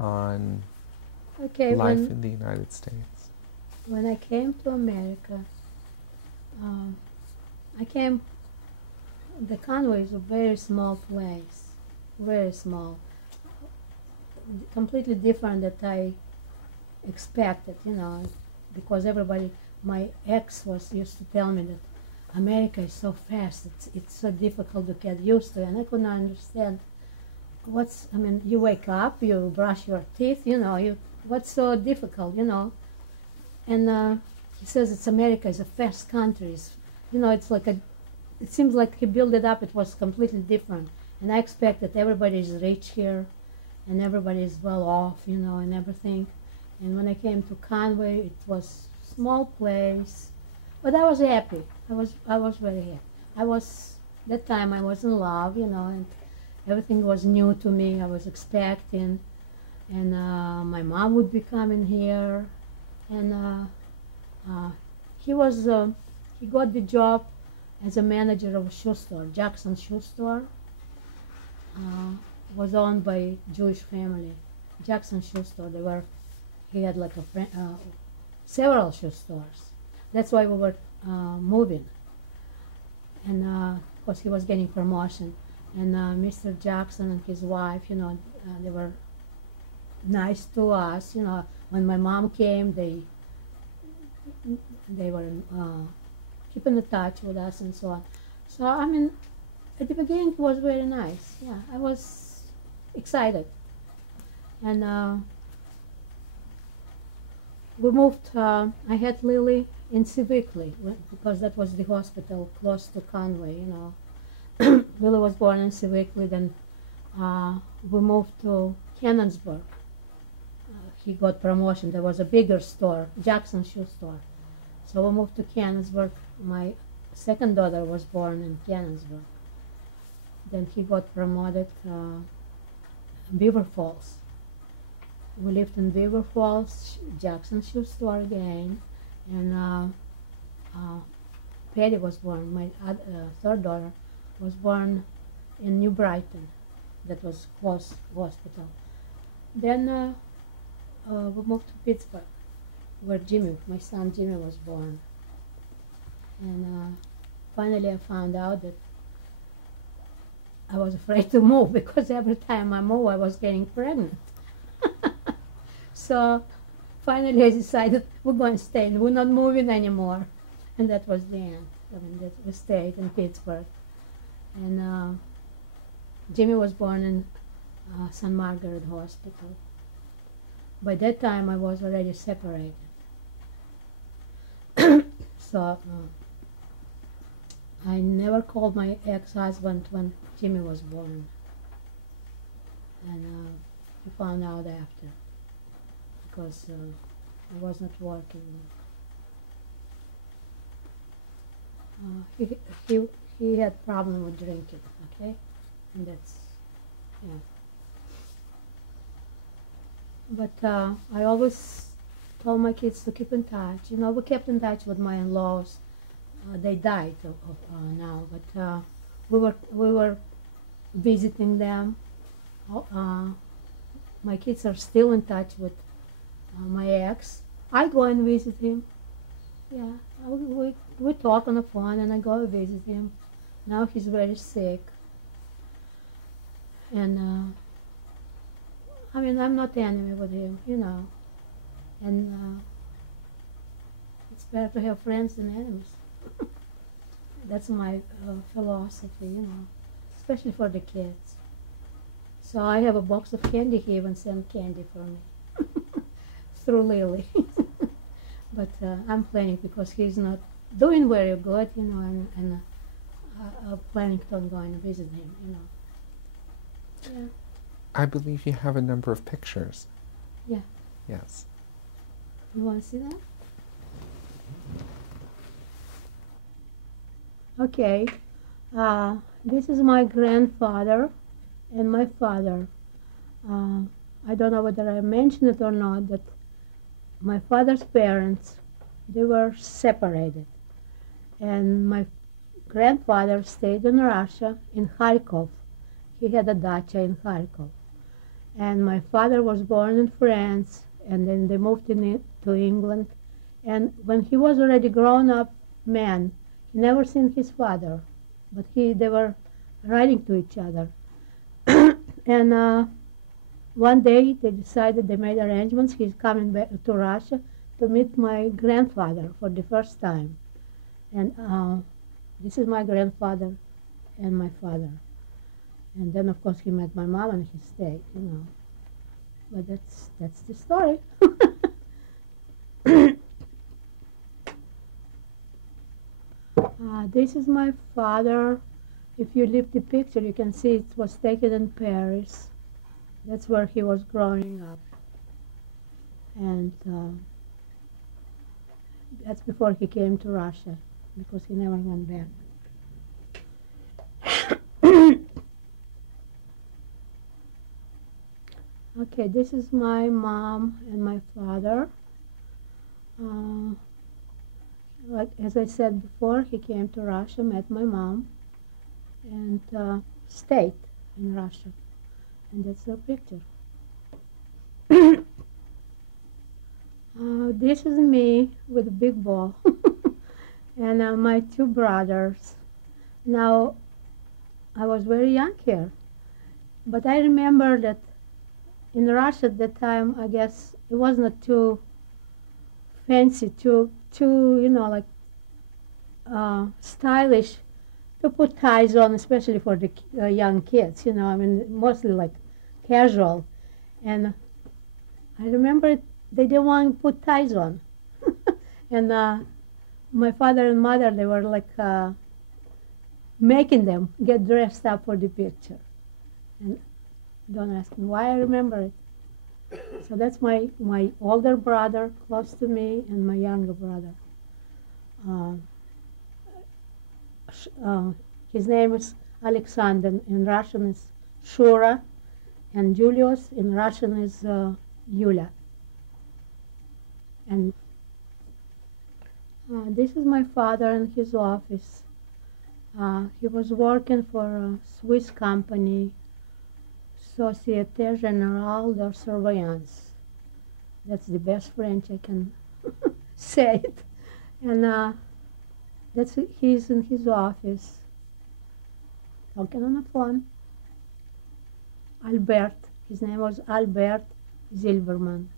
on Okay, life in the United States? when I came to America, I came, the Conway is a very small place, very small, completely different that I expected, you know, because everybody, my ex was used to tell me that America is so fast, it's so difficult to get used to, and I could not understand I mean, you wake up, you brush your teeth, you know, what's so difficult, you know, and he says it's America is a fast country, you know, it's like it seems like he built it up, it was completely different, and I expect that everybody is rich here, and everybody is well off, you know, and everything. And when I came to Conway, it was a small place, but I was happy. I was very happy. That time I was in love, you know, and everything was new to me. I was expecting, and my mom would be coming here, and he got the job as a manager of a shoe store, Jackson Shoe Store. Was owned by a Jewish family. Jackson Shoe Store. He had like several shoe stores. That's why we were moving, and of course he was getting promotion. And Mr. Jackson and his wife, you know, they were nice to us. You know, when my mom came, they were keeping in touch with us and so on. So I mean, at the beginning it was very nice. Yeah, I was excited, and we moved. I had Lily in Civically because that was the hospital close to Conway. You know, Lily was born in Civically. Then we moved to Cannonsburg. He got promotion. There was a bigger store, Jackson Shoe Store. So we moved to Cannonsburg. My second daughter was born in Cannonsburg. Then he got promoted Beaver Falls. We lived in Beaver Falls, Jackson Shoe Store again, and Patty was born. My third daughter was born in New Brighton. That was close hospital. Then we moved to Pittsburgh, where my son Jimmy was born. And finally I found out that I was afraid to move because every time I moved I was getting pregnant. So finally I decided we're going to stay and we're not moving anymore. And that was the end. I mean, we stayed in Pittsburgh. And Jimmy was born in St. Margaret Hospital. By that time I was already separated. So I never called my ex-husband when Jimmy was born. And I found out after because I was not working. He had problem with drinking, okay? And that's, yeah. But I always told my kids to keep in touch. You know, we kept in touch with my in-laws. They died now, but we were visiting them. My kids are still in touch with my ex. I go and visit him. Yeah, we talk on the phone, and I go visit him. Now he's very sick, and I mean, I'm not enemy with him, you know, and it's better to have friends than enemies. That's my philosophy, you know, especially for the kids. So I have a box of candy. He even sent candy for me through Lily. But I'm planning because he's not doing very good, you know, and I'm planning on going to visit him, you know. Yeah. I believe you have a number of pictures. Yeah. Yes. You want to see that? Okay. This is my grandfather and my father. I don't know whether I mentioned it or not, but my father's parents, they were separated. And my grandfather stayed in Russia, in Kharkov. He had a dacha in Kharkov. And my father was born in France, and then they moved to England. And when he was already grown-up man, he never seen his father, but they were writing to each other. And one day they decided, they made arrangements, he's coming back to Russia to meet my grandfather for the first time. And this is my grandfather and my father. And then, of course, he met my mom and he stayed, you know. But that's the story. This is my father. If you lift the picture, you can see it was taken in Paris. That's where he was growing up. And that's before he came to Russia, because he never went back. Okay, this is my mom and my father. Like as I said before, he came to Russia, met my mom, and stayed in Russia. And that's the picture. This is me with a big ball, and my two brothers. Now, I was very young here, but I remember that in Russia at that time, I guess it was not too fancy, too you know, like stylish to put ties on, especially for the young kids, you know. I mean, mostly like casual. And I remember they didn't want to put ties on. And my father and mother, they were like making them get dressed up for the picture. And don't ask me why I remember it. So that's my older brother close to me and my younger brother. His name is Alexander. In Russian is Shura, and Julius in Russian is Yulia. And this is my father in his office. He was working for a Swiss company, Société Générale de Surveillance. That's the best French I can say it. And he's in his office, talking on the phone. Albert, his name was Albert Zilberman.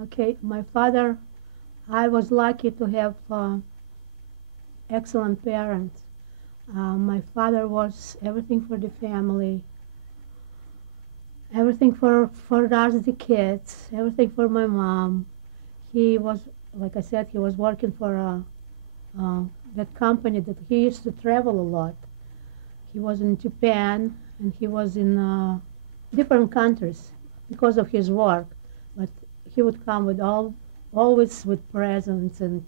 Okay, my father, I was lucky to have excellent parents. My father was everything for the family, everything for us, the kids, everything for my mom. He was, like I said, he was working for that company that he used to travel a lot. He was in Japan, and he was in different countries because of his work. But he would come with always with presents, and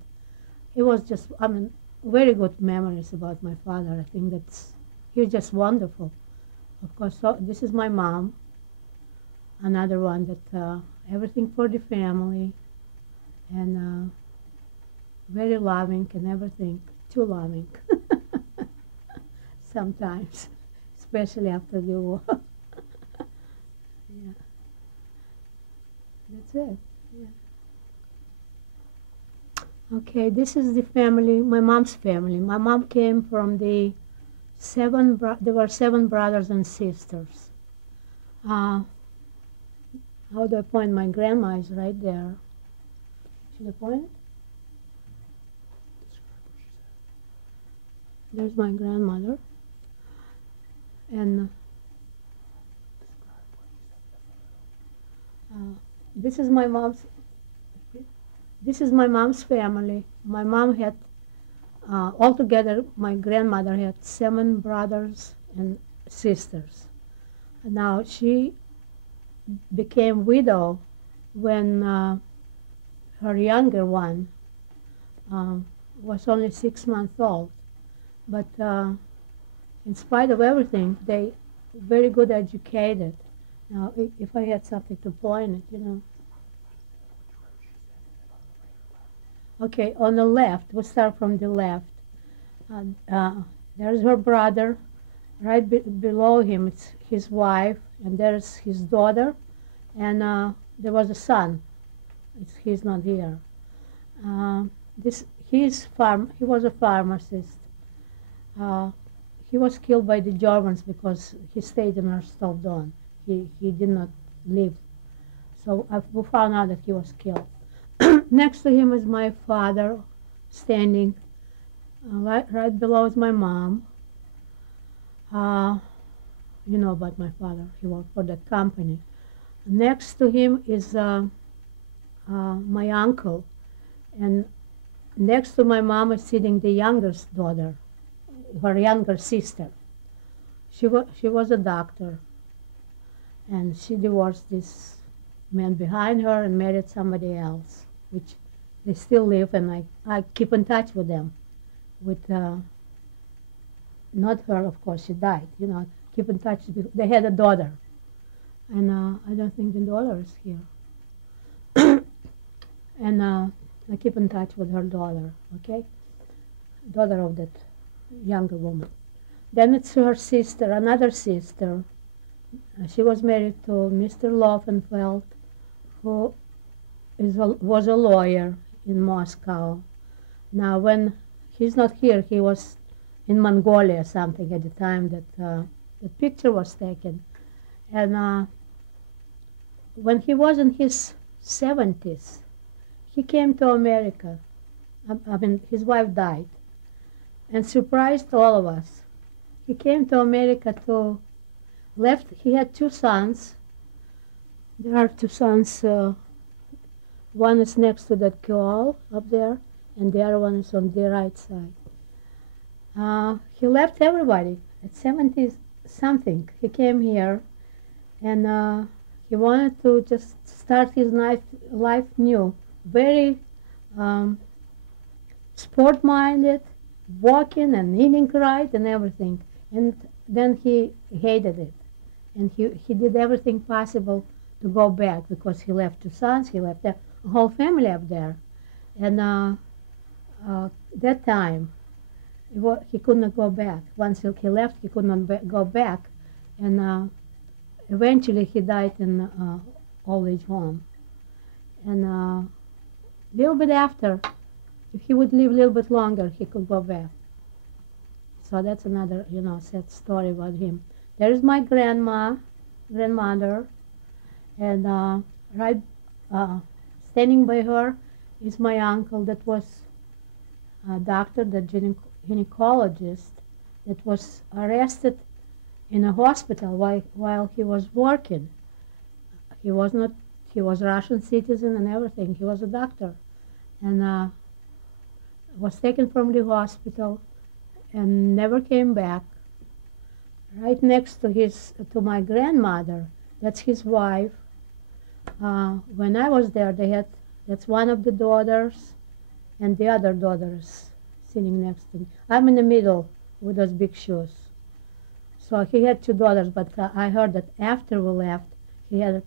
it was just, I mean, very good memories about my father. I think he was just wonderful. Of course, so this is my mom, another one that everything for the family, and very loving and everything, too loving sometimes, especially after the war. Yeah. That's it. Yeah. Okay, this is the family, my mom's family. My mom came from there were 7 brothers and sisters. How do I point? My grandma is right there. Should I point? There's my grandmother. And this is my mom's family. My mom had, altogether, my grandmother had 7 brothers and sisters. Now, she became widow when her younger one was only 6 months old. But in spite of everything, they very good educated. Now, if I had something to point at, you know. Okay, on the left, we'll start from the left. There's her brother, Right below him, it's his wife, and there's his daughter, and there was a son. He's not here. He was a pharmacist. He was killed by the Germans because he stayed in Rostov-Don. He did not live. So we found out that he was killed. Next to him is my father, standing. Right below is my mom. You know about my father. He worked for that company. Next to him is my uncle. And next to my mom is sitting the youngest daughter, her younger sister. She was a doctor. And she divorced this man behind her and married somebody else, which they still live, and I keep in touch with them. With not her, of course, she died. You know, keep in touch. They had a daughter, and I don't think the daughter is here. And I keep in touch with her daughter. Okay, daughter of that younger woman. Then it's her sister, another sister. She was married to Mr. Loffenfeld, who was a lawyer in Moscow. Now, when he's not here, he was in Mongolia or something at the time that the picture was taken. And when he was in his 70s, he came to America. I mean, his wife died, and surprised all of us. He came to America to he had two sons. There are two sons. One is next to that girl up there, and the other one is on the right side. He left everybody at 70-something. He came here, and he wanted to just start his life new. Very sport-minded, walking and eating right and everything. And then he hated it. And he did everything possible to go back, because he left two sons, he left a whole family up there. And that time, he could not go back. Once he left, he could not go back. And eventually he died in old age home. And a little bit after, if he would live a little bit longer, he could go back. So that's another, sad story about him. There is my grandmother, and right standing by her is my uncle that was a doctor, the gynecologist, that was arrested in a hospital while he was working. He was Russian citizen and everything. He was a doctor, and was taken from the hospital and never came back. Right next to my grandmother, that's his wife. When I was there, that's one of the daughters, and the other daughters sitting next to me. I'm in the middle with those big shoes. So he had two daughters, but I heard that after we left, he had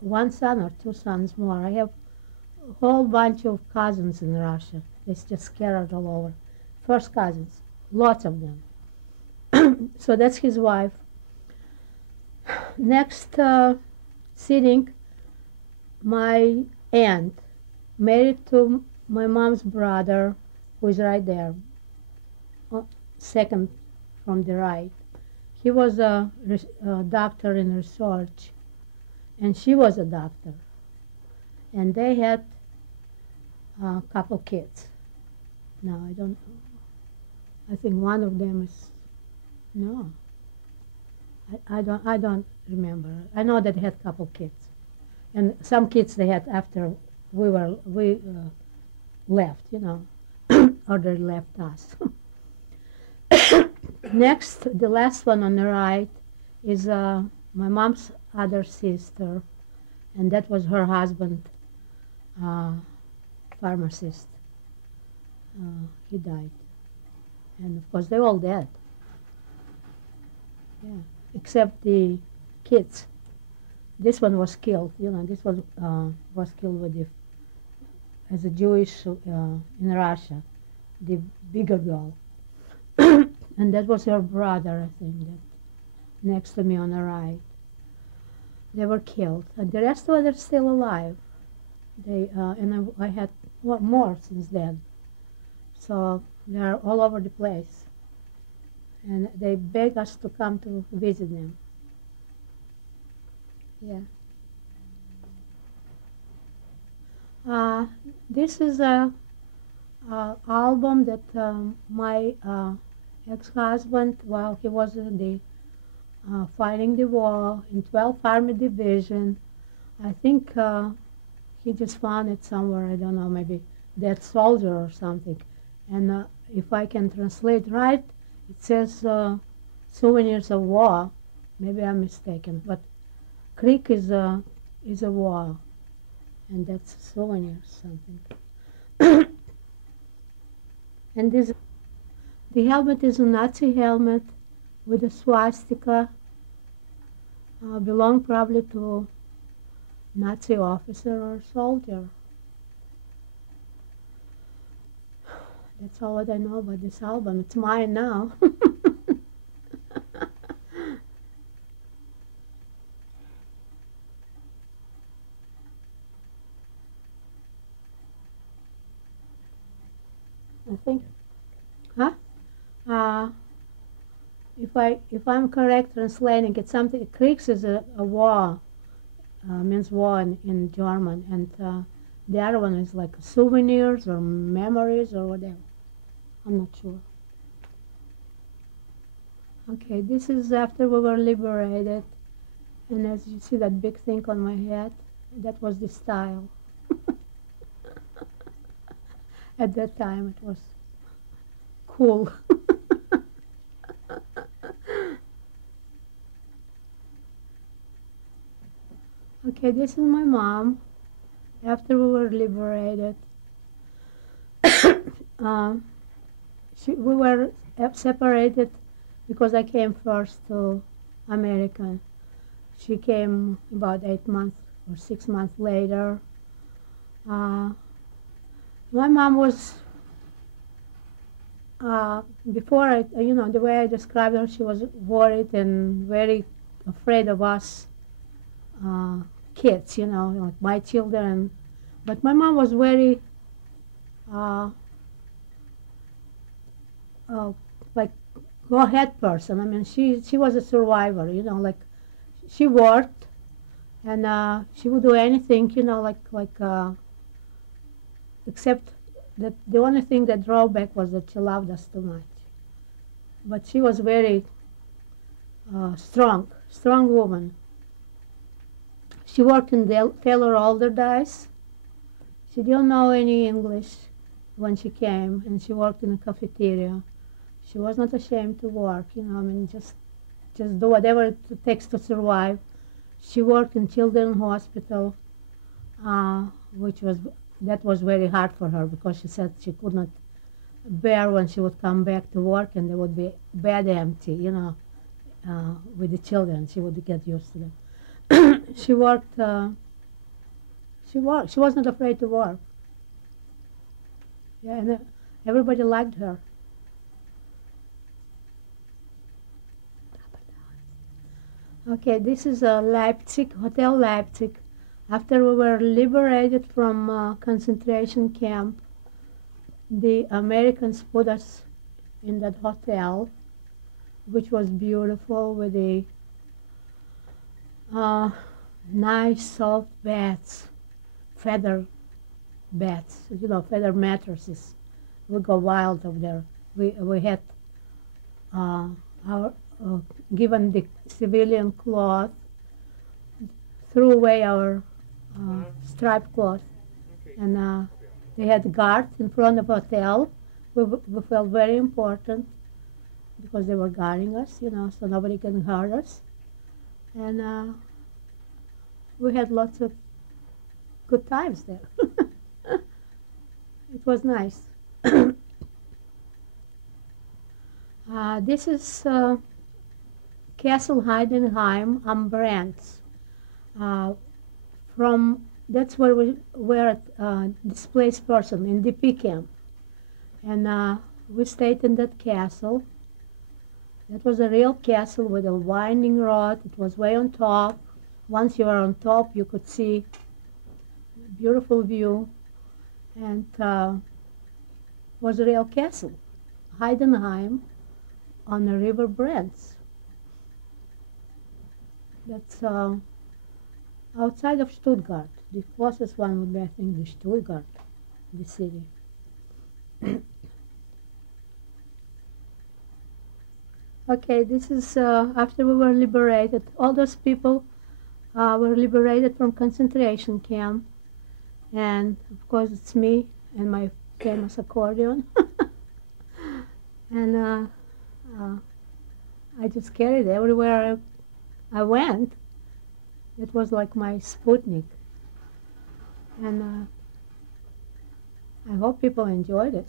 one son or two sons more. I have a whole bunch of cousins in Russia. It's just scattered all over. First cousins, lots of them. So that's his wife. Next sitting, my aunt, married to my mom's brother, who is right there, second from the right. He was a doctor in research, and she was a doctor. And they had a couple kids. Now, I think one of them is, no, I don't remember. I know that they had a couple kids, and some kids they had after we left, or they left us. Next, the last one on the right is my mom's other sister, and that was her husband, pharmacist. He died, and of course they're all dead. Yeah, except the kids. This one was killed. This one was killed as a Jewish in Russia, the bigger girl. And that was her brother, I think, that next to me on the right. They were killed, and the rest of them are still alive. And I had more since then. So they are all over the place. And they beg us to come to visit them. Yeah. This is a album that my ex-husband, while he was in fighting the war in 12th Army Division, I think he just found it somewhere, I don't know, maybe Dead Soldier or something. And if I can translate right, it says Souvenirs of War. Maybe I'm mistaken, but Creek is a war, and that's Souvenirs something. And the helmet is a Nazi helmet with a swastika. Belonged probably to Nazi officer or soldier. That's all that I know about this album. It's mine now. I think, huh? If I'm correct translating it, something Kriegs is a war, means war in German, and the other one is like souvenirs or memories or whatever. I'm not sure. Okay, this is after we were liberated, and as you see that big thing on my head, that was the style. At that time, it was cool. Okay, this is my mom after we were liberated. We were separated because I came first to America. She came about 8 months or 6 months later. My mom was, before, the way I described her, she was worried and very afraid of us kids, like my children. But my mom was very, like, go-ahead person. I mean, she was a survivor, like, she worked, and she would do anything, except that the only thing that drawback was that she loved us too much. But she was very strong woman. She worked in Taylor Alderdice. She didn't know any English when she came, and she worked in a cafeteria. She was not ashamed to work, just do whatever it takes to survive. She worked in Children's Hospital, that was very hard for her because she said she could not bear when she would come back to work and there would be bed empty, with the children. She would get used to them. She worked. She was not afraid to work. Yeah, and everybody liked her. Okay, this is Leipzig, Hotel Leipzig. After we were liberated from concentration camp, the Americans put us in that hotel, which was beautiful with a nice soft beds, feather beds, feather mattresses. We go wild over there. We had given the civilian cloth, threw away our striped cloth, and they had guards in front of the hotel. We felt very important because they were guarding us, so nobody can hurt us. And we had lots of good times there. It was nice. This is Castle Heidenheim am Brands. That's where we were displaced person in DP camp, and we stayed in that castle. That was a real castle with a winding road. It was way on top. Once you were on top, you could see a beautiful view, and was a real castle, Heidenheim, on the River Brenz. That's outside of Stuttgart. The closest one would be, I think, the Stuttgart, the city. Okay, this is after we were liberated. All those people were liberated from concentration camp. And, of course, it's me and my famous accordion. And I just carried it everywhere I went. It was like my Sputnik. And I hope people enjoyed it.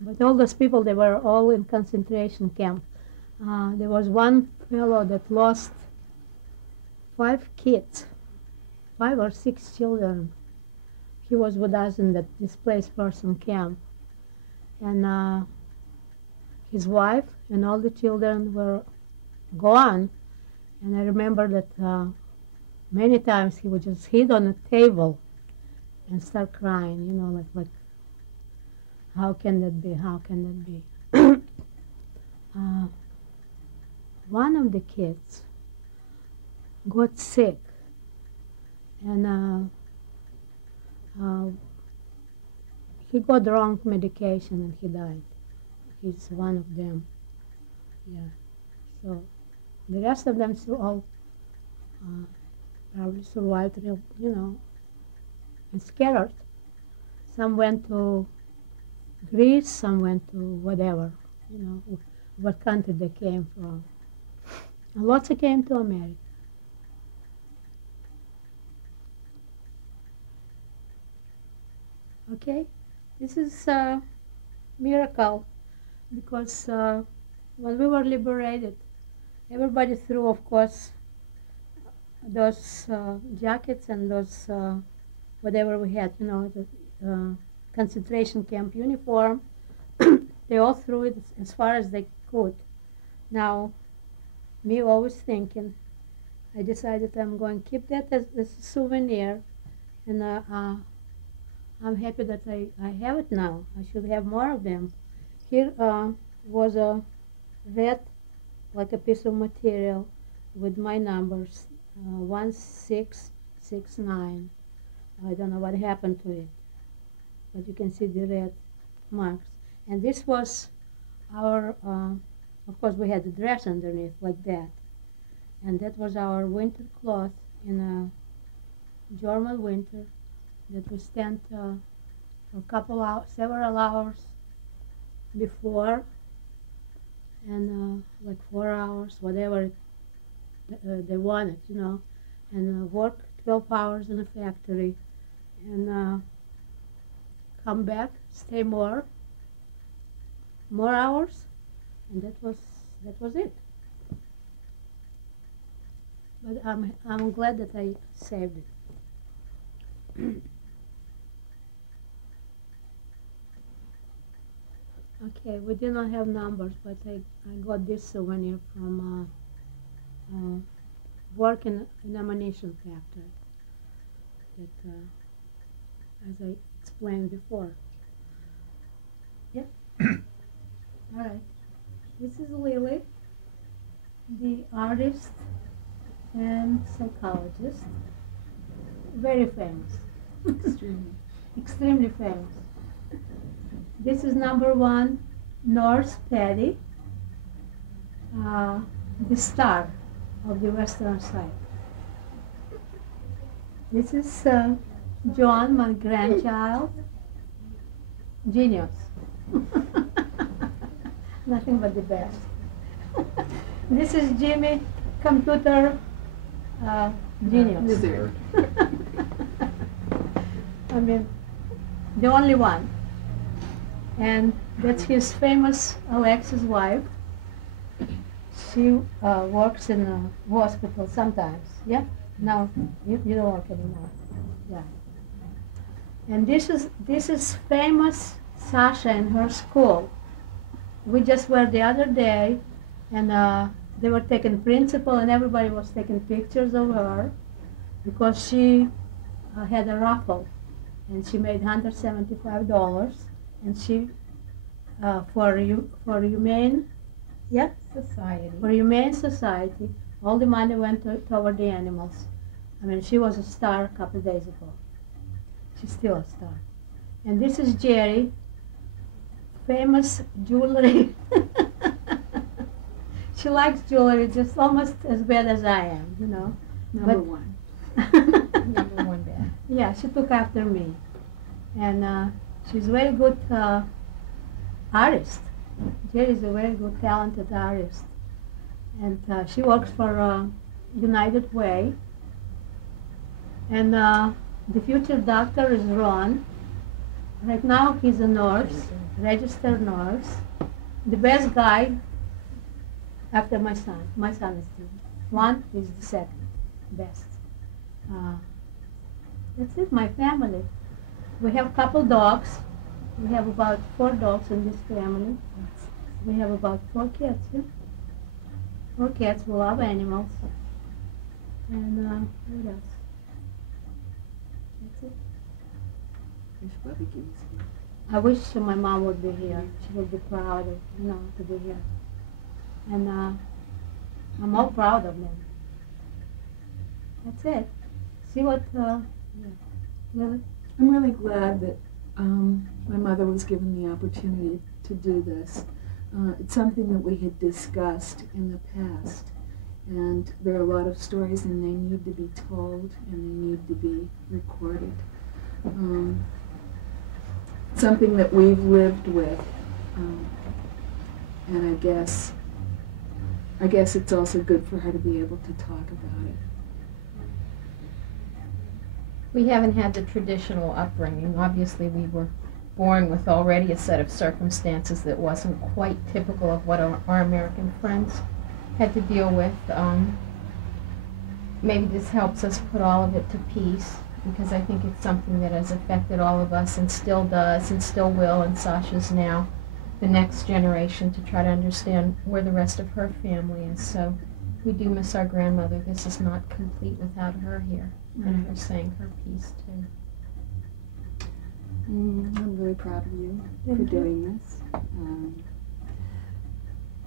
But all those people, they were all in concentration camp. There was one fellow that lost 5 kids, 5 or 6 children. He was with us in that displaced person camp. And his wife and all the children were gone. And I remember that many times he would just hit on a table and start crying, you know, like how can that be? How can that be? One of the kids got sick, and he got the wrong medication and he died. He's one of them. Yeah. So the rest of them all probably survived, you know, and scattered. Some went to Greece, some went to whatever, you know, what country they came from. And lots of came to America. Okay, this is a miracle because when we were liberated, everybody threw, of course, those jackets and those whatever we had, you know, the concentration camp uniform. They all threw it as far as they could. Now, me always thinking, I decided I'm going to keep that as a souvenir, and I'm happy that I have it now. I should have more of them. Here was a red, like a piece of material with my numbers, 1669. I don't know what happened to it, but you can see the red marks. And this was our, of course we had a dress underneath like that. And that was our winter cloth in a German winter that we spent for a couple hours, several hours before, and like 4 hours, whatever they wanted, you know, and work 12 hours in a factory, and come back, stay more hours, and that was it. But I'm glad that I saved it. Okay, we did not have numbers, but I got this souvenir from work in an ammunition factory that, as I explained before. Yeah. All right. This is Lily, the artist and psychologist. Very famous. Extremely. Extremely famous. This is #1, Norse Paddy, the star of the western side. This is John, my grandchild. Genius. Nothing but the best. This is Jimmy, computer genius. Wizard. I mean, the only one. And that's his famous Alexa's wife. She works in a hospital sometimes. Yeah? No, you don't work anymore. Yeah. And this is famous Sasha in her school. we just were the other day, and they were taking principal, and everybody was taking pictures of her because she had a raffle, and she made $175, and she for humane, yeah, Society. for humane society. All the money went toward the animals. I mean, she was a star a couple of days ago. She's still a star. And this is Jerry, famous jewelry. She likes jewelry just almost as bad as I am, you know. Number one. Number one bad. Yeah, she took after me. And she's a very good artist. Jerry's a very good, talented artist. And she works for United Way. And the future doctor is Ron. Right now he's a nurse, registered nurse. The best guy after my son. My son is the one, is the second best. That's it, my family. We have a couple dogs. We have about 4 dogs in this family. We have about 4 cats, yeah? 4 cats, we love animals. And what else? That's it. Fish barbecues. I wish my mom would be here. She would be proud of, to be here. And I'm all proud of them. That's it. See what, Lily? I'm really glad that my mother was given the opportunity to do this. It's something that we had discussed in the past, and there are a lot of stories, and they need to be told, and they need to be recorded. Something that we've lived with, and I guess it's also good for her to be able to talk about it. We haven't had the traditional upbringing. Obviously, we were born with already a set of circumstances that wasn't quite typical of what our American friends had to deal with. Maybe this helps us put all of it to peace, because I think it's something that has affected all of us and still does and still will, and Sasha's now the next generation to try to understand where the rest of her family is. So we do miss our grandmother. This is not complete without her here and her saying her piece too. I'm really proud of you for doing this.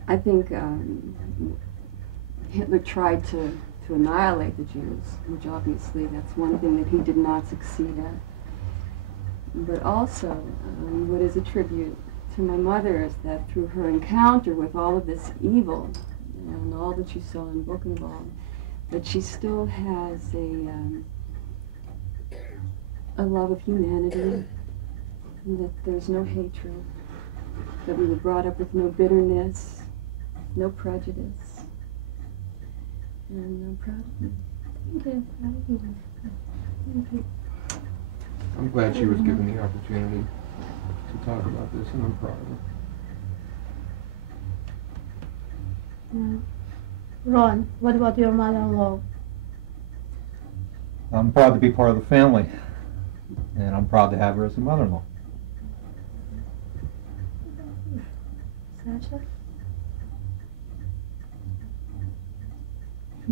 I think Hitler tried to annihilate the Jews, which obviously that's one thing that he did not succeed at. But also, what is a tribute to my mother is that through her encounter with all of this evil and all that you saw in Buchenwald, that she still has a love of humanity, and that there's no hatred, that we were brought up with no bitterness, no prejudice. And I'm proud of you. Thank you. Thank you. I'm glad she was given the opportunity to talk about this, and I'm proud of her. Yeah. Ron, what about your mother-in-law? I'm proud to be part of the family, and I'm proud to have her as a mother-in-law. Sasha?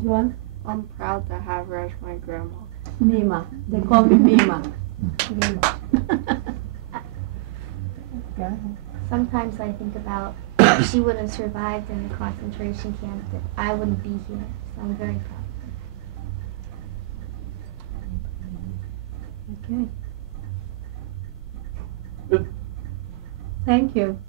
John? I'm proud to have her as my grandma. Mima. They call me Mima. Mima. Sometimes I think about if she would have survived in the concentration camp, that I wouldn't be here. So I'm very proud of her. Okay. Thank you.